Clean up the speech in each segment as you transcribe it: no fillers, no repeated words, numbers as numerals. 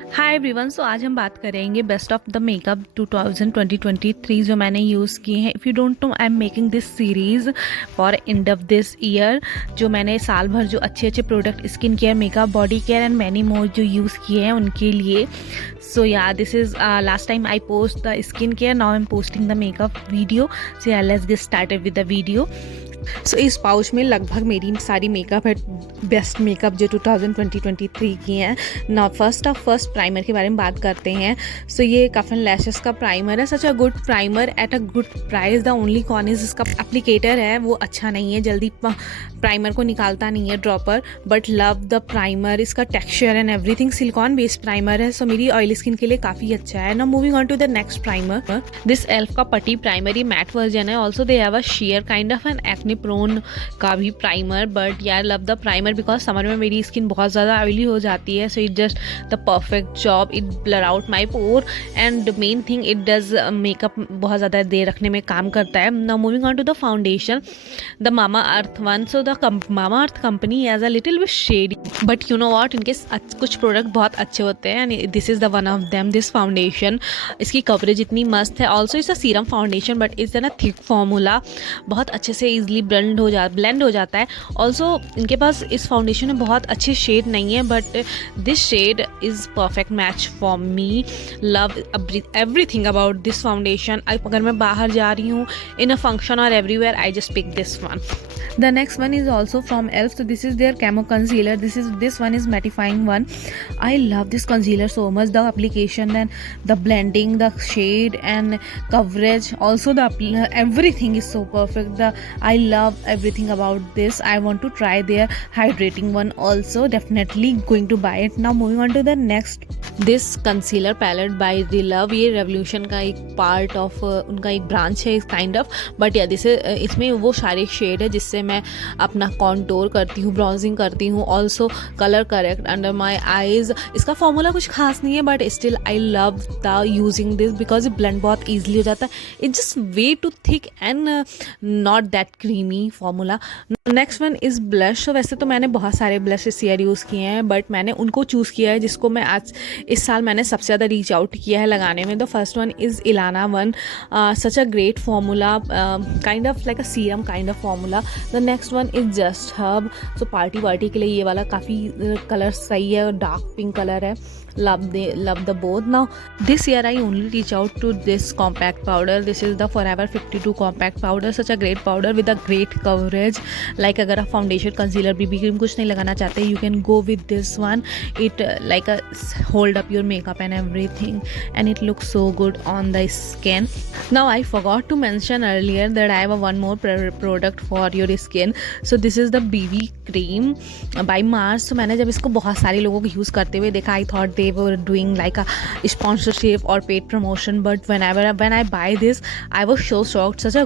Hi everyone, सो आज हम बात करेंगे बेस्ट ऑफ द मेकअप 2023 जो मैंने यूज़ किए हैं। If you don't know, I am making this series for end of this year. जो मैंने साल भर जो अच्छे अच्छे product skin care, makeup, body care and many more जो यूज़ किए हैं उनके लिए। So yeah this is last time I post the skin care, now I am posting the makeup video. So yeah let's get started with the video. So इस pouch में लगभग मेरी सारी मेकअप है, बेस्ट मेकअप जो 2023 की हैं ना। फर्स्ट प्राइमर के बारे में बात करते हैं। सो ये कफ एंड लैशेस का प्राइमर है। Such a good primer at a good price. The only con is इसका एप्लीकेटर है वो अच्छा नहीं है, जल्दी प्राइमर को निकालता नहीं है dropper, but love the primer. इसका texture and everything silicone based primer है, सो मेरी ऑयली स्किन के लिए काफ़ी अच्छा है। Now moving on to the next primer, this elf का पटी प्राइमर, ये मैट वर्जन है। Also they have a share kind of an acne prone का भी प्राइमर, बट यार love the primer because summer में मेरी स्किन बहुत ज़्यादा ऑयली हो जाती है। So it just the perfect job, it blur out my pore and main thing it does makeup बहुत ज़्यादा देर रखने में काम करता है। Now moving on to the foundation, the mama earth one. So the mama earth company as a little bit shady, but you know what, इनके कुछ प्रोडक्ट बहुत अच्छे होते हैं and this is the one of them. This foundation, इसकी coverage इतनी मस्त है। Also it's a serum foundation but it's an a thick formula, बहुत अच्छे से ईजिली ब्लेंड हो जाता है। ऑल्सो इनके पास इस फाउंडेशन में बहुत अच्छे शेड नहीं है, but this shade is perfect match for me. Love everything about this foundation. अगर मैं बाहर जा रही हूँ इन अ फंक्शन और everywhere, I just pick this one. The next one is also from Elf. So this is their camo concealer. This one is mattifying one. I love this concealer so much. The application and the blending, the shade and coverage. Also the everything is so perfect. I love everything about this. I want to try their hydrating one also. Definitely going to buy it. Now moving on to the next. This concealer palette by Relove. ये Revolution का एक part of उनका एक branch है kind of. But yeah, इसमें वो सारे shade है जिससे मैं अपना कॉन्टोर करती हूँ, ब्राउजिंग करती हूँ, also colour correct under my eyes. इसका फॉर्मूला कुछ खास नहीं है, but still I love the using this because ये ब्लेंड बहुत ईजिली हो जाता है। It just way too thick and not that creamy formula. Next one is blush. वैसे तो मैंने बहुत सारे ब्लश इस ईयर यूज़ किए हैं, बट मैंने उनको चूज़ किया है जिसको मैं आज इस साल मैंने सबसे ज़्यादा रीच आउट किया है लगाने में। The first one is Ilana one. Such a great formula, kind of like a serum kind of formula. The next one is just हब। सो पार्टी के लिए ये वाला काफ़ी कलर सही है, डार्क पिंक कलर है। love the both. Now this year I only reach out to this compact powder. This is the Forever 52 compact powder. Such a great powder with a great coverage. Like अगर आप foundation, concealer, BB cream कुछ नहीं लगाना चाहते, you can go with this one. It like a hold up your makeup and everything, and it looks so good on the skin. Now I forgot to mention earlier that I have one more product for your skin. So this is the BB cream by Mars. So मैंने जब इसको बहुत सारे लोगों को use करते हुए देखा, I thought they were doing like a sponsorship or paid promotion, but when I buy this, I was so shocked. Such a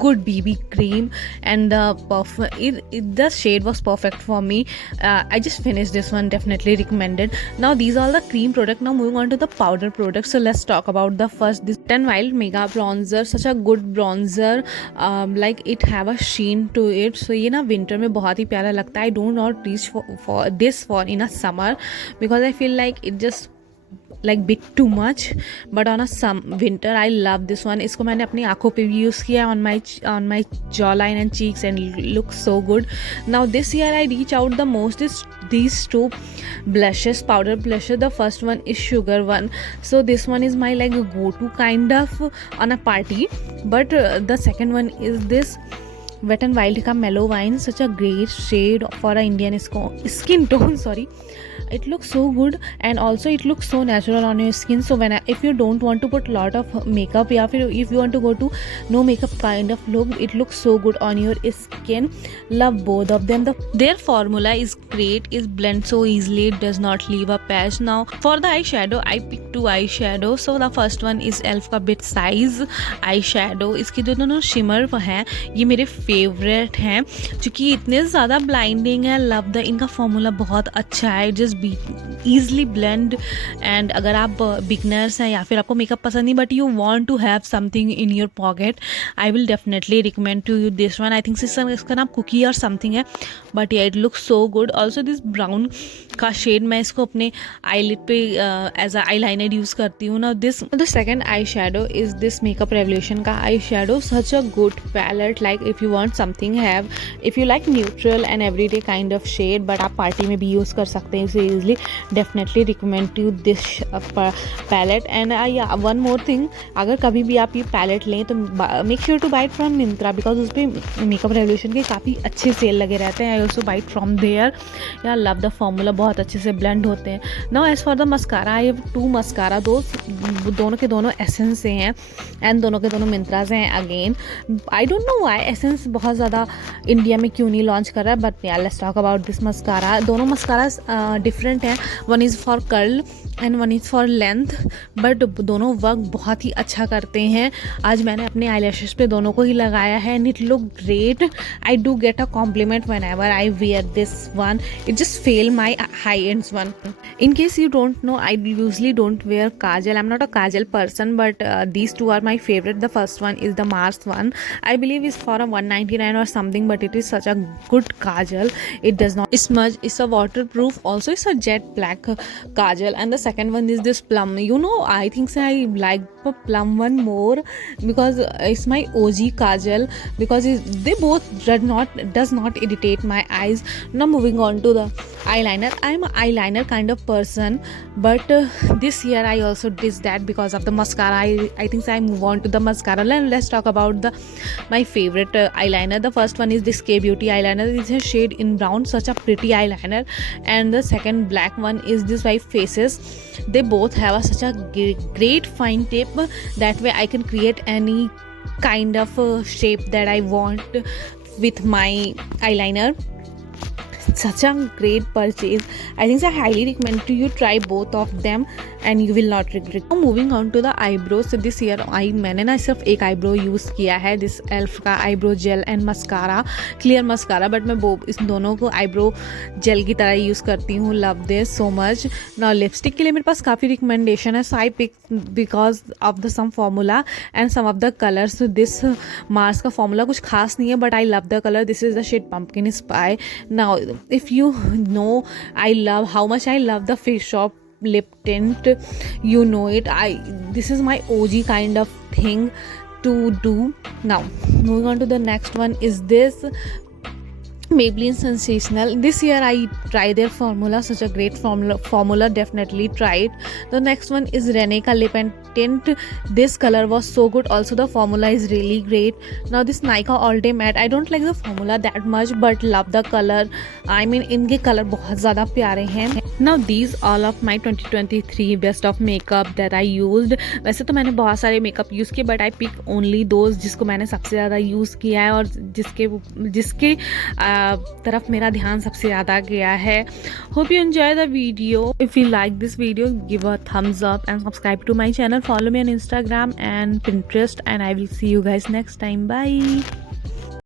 good BB cream, and the shade was perfect for me. I just finished this one, definitely recommended. Now these are the cream product. Now moving on to the powder product. So let's talk about the first, this Wet n Wild Mega Bronzer. Such a good bronzer, like it have a sheen to it. So ये ना winter में बहुत ही प्यारा लगता है. I do not reach for this for in a summer because I feel like it just like bit too much, but on a winter I love this one. इसको मैंने अपनी आँखों पे भी यूज़ किया on my jawline and cheeks and looks so good. Now this year I reach out the most is these two blushes, powder blushes. The first one is Sugar one. So this one is my like go-to kind of on a party, but the second one is this Wet n Wild का Mellow Wine. Such a great shade for a Indian skin tone. Sorry, it looks so good and also it looks so natural on your skin. So if you don't want to put lot of makeup, या फिर if you want to go to no makeup kind of look, it looks so good on your skin. Love both of them. Their formula is great, is blend so easily, it does not leave a patch. Now for the eyeshadow I picked two eyeshadow. So the first one is ELF का Bit Size eyeshadow. इसके जो दोनों shimmer हैं ये मेरे favourite हैं क्योंकि इतने ज़्यादा ब्लाइंडिंग है. लव द इनका फॉर्मूला बहुत अच्छा है. Just easily blend. एंड अगर आप बिगनर्स हैं या फिर आपको मेकअप पसंद नहीं but you want to have something in your pocket, I will definitely recommend to you this one. I think इसका नाम कुकी और समथिंग है but yeah it looks so good. Also this brown का shade मैं इसको अपने eyelid पे as a eyeliner use करती हूँ. ना this the second eye shadow is this makeup revolution का eye shadow. Such a good palette. Like if you want something have, if you like neutral and everyday kind of shade but आप party में भी use कर सकते हैं इसे easily. Definitely recommend to this palette. And one more thing, अगर कभी भी आप ये पैलेट लें तो make sure to buy it from Myntra because उस पर मेकअप रेवोल्यूशन के काफ़ी अच्छे सेल लगे रहते हैं. I also buy it from there. Yeah love the formula, बहुत अच्छे से ब्लेंड होते हैं. Now as for the mascara, I have two mascara. दोनों के दोनों एसेंस से हैं एंड दोनों के दोनों मिंत्रा से हैं. Again I don't know why essence बहुत ज़्यादा इंडिया में क्यों नहीं लॉन्च कर रहा है बट या let's talk about this mascara. दोनों मस्कारा डिफरेंट हैं. One is for curl and one is for length but दोनों वर्क बहुत ही अच्छा करते हैं. आज मैंने अपने आईलैशेस पे दोनों को ही लगाया है and it look great. I do get a compliment whenever I wear this one. It just fell my high ends one. In case you don't know, I usually don't wear kajal. I'm not a kajal person, but these two are my favorite. The first one is the Mars one. I believe it's for a 199 or something, but it is such a good kajal. It does not smudge. It's a waterproof. Also, it's a jet black kajal. And the second one is this plum. You know, I think so I like the plum one more because it's my OG kajal because they both does not irritate my eyes. Now moving on to the eyeliner. I'm an eyeliner kind of person but this year I also did that because of the mascara. I think so I move on to the mascara. Let's talk about my favorite eyeliner. The first one is this K Beauty eyeliner. It's a shade in brown, such a pretty eyeliner. And the second black one is this Five Faces. They both have such a great fine tip. That way I can create any kind of shape that I want with my eyeliner. Such a great purchase. I think I highly recommend to you try both of them and you will not regret. Now moving on to the eyebrows. So this year मैंने ना सिर्फ एक eyebrow use किया है. This elf का eyebrow jail and mascara, clear mascara. But मैं इस दोनों को आईब्रो जेल की तरह यूज़ करती हूँ. Love this so much. ना लिपस्टिक के लिए मेरे पास काफ़ी रिकमेंडेशन है. So I pick because of the some formula and some of the colours. This Mars का फॉर्मूला कुछ खास नहीं है but I love the colour. This is the shade pumpkin spice. Now if you know I love how much I love the Face Shop lip tint, you know it. This is my OG kind of thing to do. Now moving on to the next one is this Maybelline Sensational. This year I tried their formula, such a great formula. Definitely try it. The next one is Rene ka lip and tint. This color was so good. Also the formula is really great. Now this Nykaa All Day Matte. I don't like the formula that much but love the color. I mean इनके color बहुत ज़्यादा प्यारे हैं. Now these all of my 2023 best of makeup that I used. वैसे तो मैंने बहुत सारे मेकअप यूज़ किए but I pick only those जिसको मैंने सबसे ज़्यादा यूज़ किया है और जिसके तरफ मेरा ध्यान सबसे ज़्यादा गया है. Hope you enjoy the video. If you like this video, give a thumbs up and subscribe to my channel. Follow me on Instagram and Pinterest and I will see you guys next time. Bye.